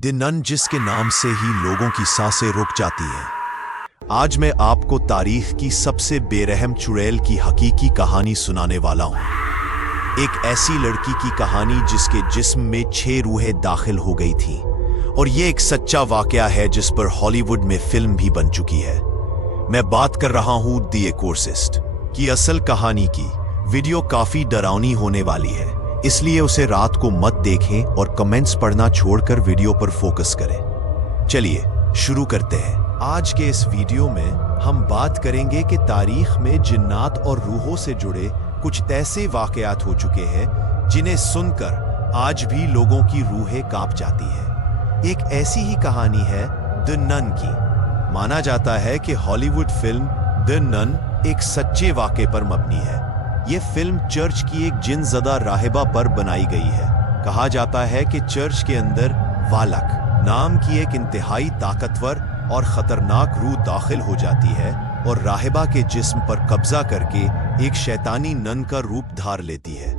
The none, जिसके नाम से ही लोगों की सांसें रुक जाती हैं। आज मैं आपको तारीख की सबसे बेरहम चुड़ैल की हकीकी कहानी सुनाने वाला हूं। एक ऐसी लड़की की कहानी जिसके जिस्म में 6 रूहें दाखिल हो गई थीं, और ये एक सच्चा वाकया है जिस पर हॉलीवुड में फिल्म भी बन चुकी है। मैं बात कर रहा हूं द एक्सोर्सिस्ट की। असल कहानी की वीडियो काफी डरावनी होने वाली है, इसलिए उसे रात को मत देखें और कमेंट्स पढ़ना छोड़कर वीडियो पर फोकस करें। चलिए शुरू करते हैं। आज के इस वीडियो में हम बात करेंगे कि तारीख में जिन्नात और रूहों से जुड़े कुछ ऐसे वाकयात हो चुके हैं जिन्हें सुनकर आज भी लोगों की रूहें कांप जाती है। एक ऐसी ही कहानी है द नन की। माना जाता है कि हॉलीवुड फिल्म द नन एक सच्चे वाक़े पर मबनी है। यह फिल्म चर्च की एक जिन-ज़दा राहिबा पर बनाई गई है। कहा जाता है कि चर्च के अंदर वालक नाम की एक इंतहाई ताकतवर और खतरनाक रूह दाखिल हो जाती है और राहिबा के जिस्म पर कब्जा करके एक शैतानी नन का रूप धार लेती है।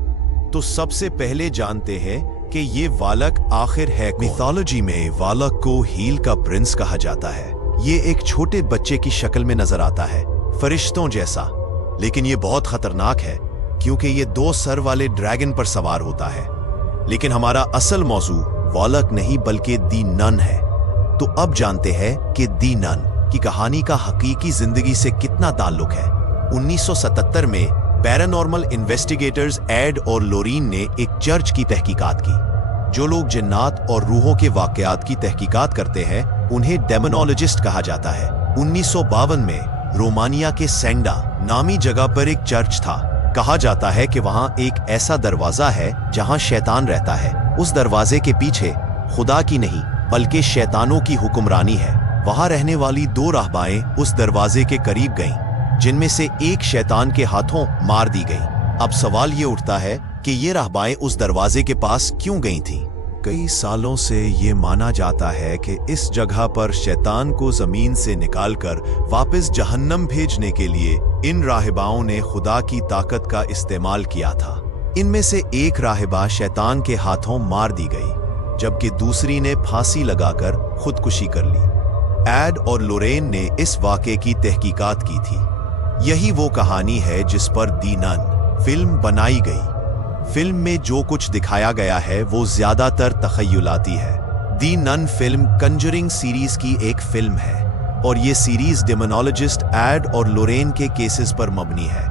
तो सबसे पहले जानते हैं कि ये वालक आखिर है कौन? मिथोलॉजी में वालक को हील का प्रिंस कहा जाता है। ये एक छोटे बच्चे की शक्ल में नजर आता है, फरिश्तों जैसा, लेकिन ये बहुत खतरनाक है क्योंकि ये 2 सर वाले ड्रैगन पर सवार होता है। लेकिन हमारा असल मौजू वालक नहीं बल्कि दी नन है। तो अब जानते हैं कि दी नन की कहानी का हकीकी जिंदगी से कितना ताल्लुक है। 1977 में पैरानॉर्मल इन्वेस्टिगेटर्स एड और लोरीन ने एक चर्च की तहकीकात की। जो लोग जिन्नात और रूहों के वाकयात की तहकीकात करते हैं उन्हें डेमोनोलॉजिस्ट कहा जाता है। 1952 में रोमानिया के सेंडा नामी जगह पर एक चर्च था। कहा जाता है कि वहां एक ऐसा दरवाजा है जहां शैतान रहता है। उस दरवाजे के पीछे खुदा की नहीं बल्कि शैतानों की हुक्मरानी है। वहां रहने वाली 2 राहबाएं उस दरवाजे के करीब गईं, जिनमें से एक शैतान के हाथों मार दी गई। अब सवाल ये उठता है कि ये राहबाएं उस दरवाजे के पास क्यों गई थीं? कई सालों से ये माना जाता है कि इस जगह पर शैतान को जमीन से निकालकर वापस जहन्नम भेजने के लिए इन राहिबाओं ने खुदा की ताकत का इस्तेमाल किया था। इनमें से एक राहिबा शैतान के हाथों मार दी गई, जबकि दूसरी ने फांसी लगाकर खुदकुशी कर ली। एड और लोरेन ने इस वाक़े की तहकीकात की थी। यही वो कहानी है जिस पर दी नन फिल्म बनाई गई। फिल्म में जो कुछ दिखाया गया है वो ज्यादातर तखय्युलाती है। दी नन फिल्म कंजरिंग सीरीज की एक फिल्म है और ये सीरीज डेमोनोलॉजिस्ट एड और लोरेन के केसेस पर मबनी है।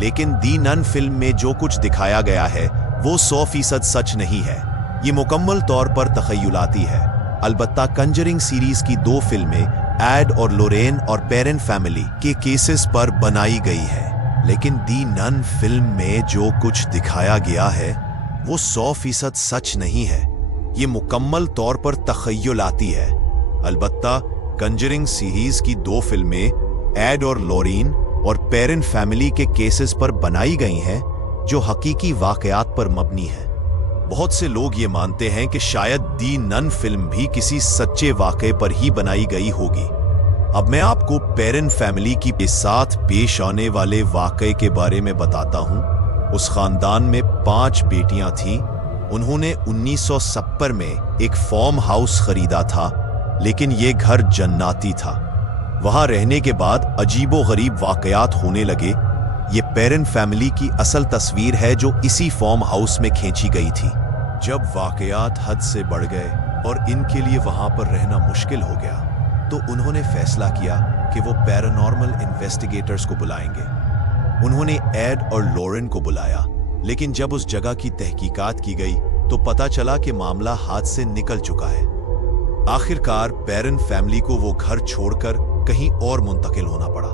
लेकिन दी नन फिल्म में जो कुछ दिखाया गया है वो 100% सच नहीं है। ये मुकम्मल तौर पर तखय्युलाती है। अलबत्ता कंजरिंग सीरीज की 2 फिल्में एड और लोरेन और पेरेंट फैमिली के केसेस पर बनाई गई है। लेकिन दी नन फिल्म में जो कुछ दिखाया गया है वो 100% सच नहीं है। ये मुकम्मल तौर पर तखय्युलाती है। अलबत्ता कंजरिंग सीरीज की 2 फिल्में एड और लोरीन और पेरेंट फैमिली के केसेस पर बनाई गई हैं जो हकीकी वाकयात पर मबनी है। बहुत से लोग ये मानते हैं कि शायद दी नन फिल्म भी किसी सच्चे वाक़े पर ही बनाई गई होगी। अब मैं आपको पेरेंट फैमिली के साथ पेश आने वाले वाक़े के बारे में बताता हूँ। उस खानदान में 5 बेटियां थीं। उन्होंने 1970 में एक फार्म हाउस खरीदा था, लेकिन ये घर जन्नाती था। वहां रहने के बाद अजीबो-गरीब वाकयात होने लगे। ये पेरेंट फैमिली की असल तस्वीर है जो इसी फार्म हाउस में खींची गई थी। जब वाकयात हद से बढ़ गए और इनके लिए वहां पर रहना मुश्किल हो गया तो उन्होंने फैसला किया कि वो पैरानॉर्मल इन्वेस्टिगेटर्स को बुलाएंगे। उन्होंने एड और लोरेन को बुलाया, लेकिन जब उस जगह की तहकीकात की गई तो पता चला कि मामला हाथ से निकल चुका है। आखिरकार पेरेंट फैमिली को वो घर छोड़कर कहीं और मुंतकिल होना पड़ा।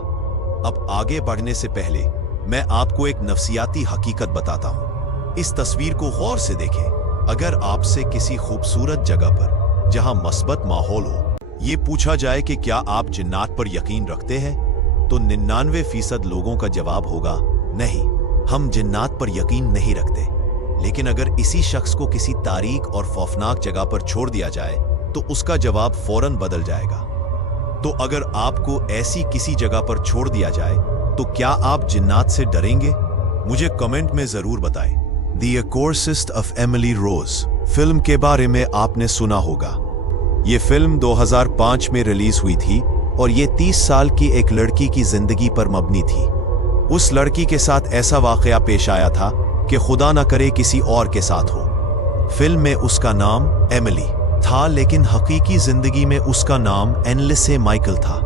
अब आगे बढ़ने से पहले मैं आपको एक नफ्सियाती हकीकत बताता हूं। इस तस्वीर को गौर से देखें। अगर आपसे किसी खूबसूरत जगह पर जहां मस्बत माहौल हो ये पूछा जाए कि क्या आप जिन्नात पर यकीन रखते हैं, तो 99% लोगों का जवाब होगा नहीं, हम जिन्नात पर यकीन नहीं रखते। लेकिन अगर इसी शख्स को किसी तारीक और खौफनाक जगह पर छोड़ दिया जाए तो उसका जवाब फौरन बदल जाएगा। तो अगर आपको ऐसी किसी जगह पर छोड़ दिया जाए तो क्या आप जिन्नात से डरेंगे? मुझे कमेंट में जरूर बताएं। The exorcist of Emily Rose film के बारे में आपने सुना होगा। ये फिल्म 2005 में रिलीज हुई थी और ये 30 साल की एक लड़की की जिंदगी पर मबनी थी। उस लड़की के साथ ऐसा वाकया पेश आया था कि खुदा न करे किसी और के साथ हो। फिल्म में उसका नाम एमिली था, लेकिन हकीकी जिंदगी में उसका नाम एनलिसे माइकल था।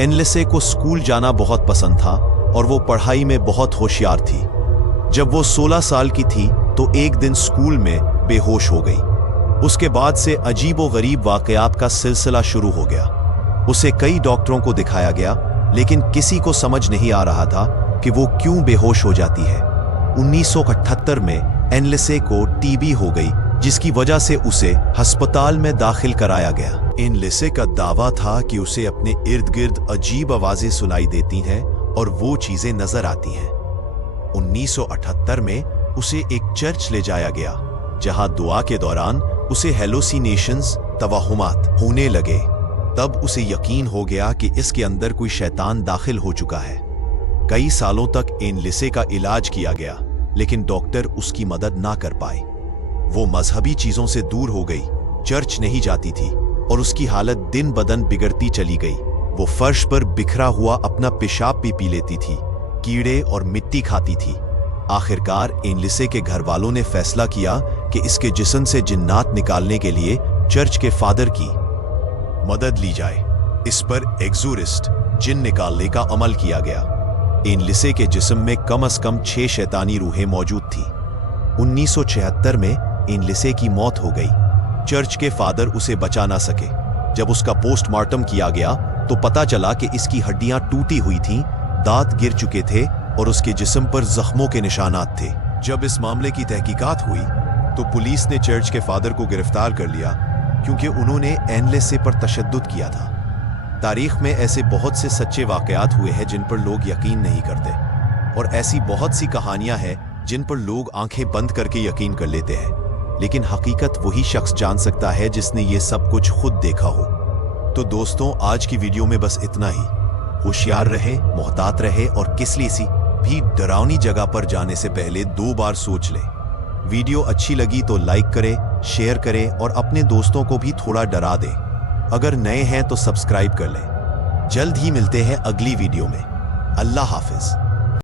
एनलिसे को स्कूल जाना बहुत पसंद था और वो पढ़ाई में बहुत होशियार थी। जब वो 16 साल की थी तो एक दिन स्कूल में बेहोश हो गई। उसके बाद से अजीबो-गरीब वाकयात का सिलसिला शुरू हो गया। उसे कई डॉक्टरों को दिखाया गया, लेकिन किसी को समझ नहीं आ रहा था कि वो क्यों बेहोश हो जाती है। 1978 में एनलिसे को टीबी हो गई, जिसकी वजह से उसे अस्पताल में दाखिल कराया गया। एनलिसे का दावा था कि उसे अपने इर्द गिर्द अजीब आवाजें सुनाई देती हैं और वो चीजें नजर आती हैं। 1978 में उसे एक चर्च ले जाया गया, जहां दुआ के दौरान उसे हेलोसिनेशंस, तवहुमात होने लगे। तब उसे यकीन हो गया कि इसके अंदर कोई शैतान दाखिल हो चुका है। कई सालों तक एनलिसे का इलाज किया गया, लेकिन डॉक्टर उसकी मदद ना कर पाए। वो मजहबी चीजों से दूर हो गई, चर्च नहीं जाती थी और उसकी हालत दिन बदन बिगड़ती चली गई। वो फर्श पर बिखरा हुआ अपना पेशाब भी पी लेती थी, कीड़े और मिट्टी खाती थी। आखिरकार एनलिसे के घर वालों ने फैसला किया कि इसके जिस्म से जिन्नात निकालने के लिए चर्च के फादर की मदद ली जाए। इस पर एक्सोरिस्ट, जिन निकालने का अमल किया गया। एनलिसे के जिस्म में कम से कम 6 शैतानी रूहें मौजूद थी। 1976 में एनलिसे की मौत हो गई। चर्च के फादर उसे बचा ना सके। जब उसका पोस्टमार्टम किया गया तो पता चला कि इसकी हड्डियां टूटी हुई थीं, दांत गिर चुके थे और उसके जिस्म पर जख्मों के निशानात थे। जब इस मामले की तहकीकात हुई तो पुलिस ने चर्च के फादर को गिरफ्तार कर लिया, क्योंकि उन्होंने एनलिसे पर तशद्दुद किया था। तारीख में ऐसे बहुत से सच्चे वाकयात हुए हैं जिन पर लोग यकीन नहीं करते, और ऐसी बहुत सी कहानियां हैं जिन पर लोग आंखें बंद करके यकीन कर लेते हैं, लेकिन हकीकत वही शख्स जान सकता है जिसने ये सब कुछ खुद देखा हो। तो दोस्तों, आज की वीडियो में बस इतना ही। होशियार रहे, मोहतात रहे और किसी भी डरावनी जगह पर जाने से पहले 2 बार सोच लें। वीडियो अच्छी लगी तो लाइक करें, शेयर करें और अपने दोस्तों को भी थोड़ा डरा दें। अगर नए हैं तो सब्सक्राइब कर लें। जल्द ही मिलते हैं अगली वीडियो में। अल्लाह हाफिज।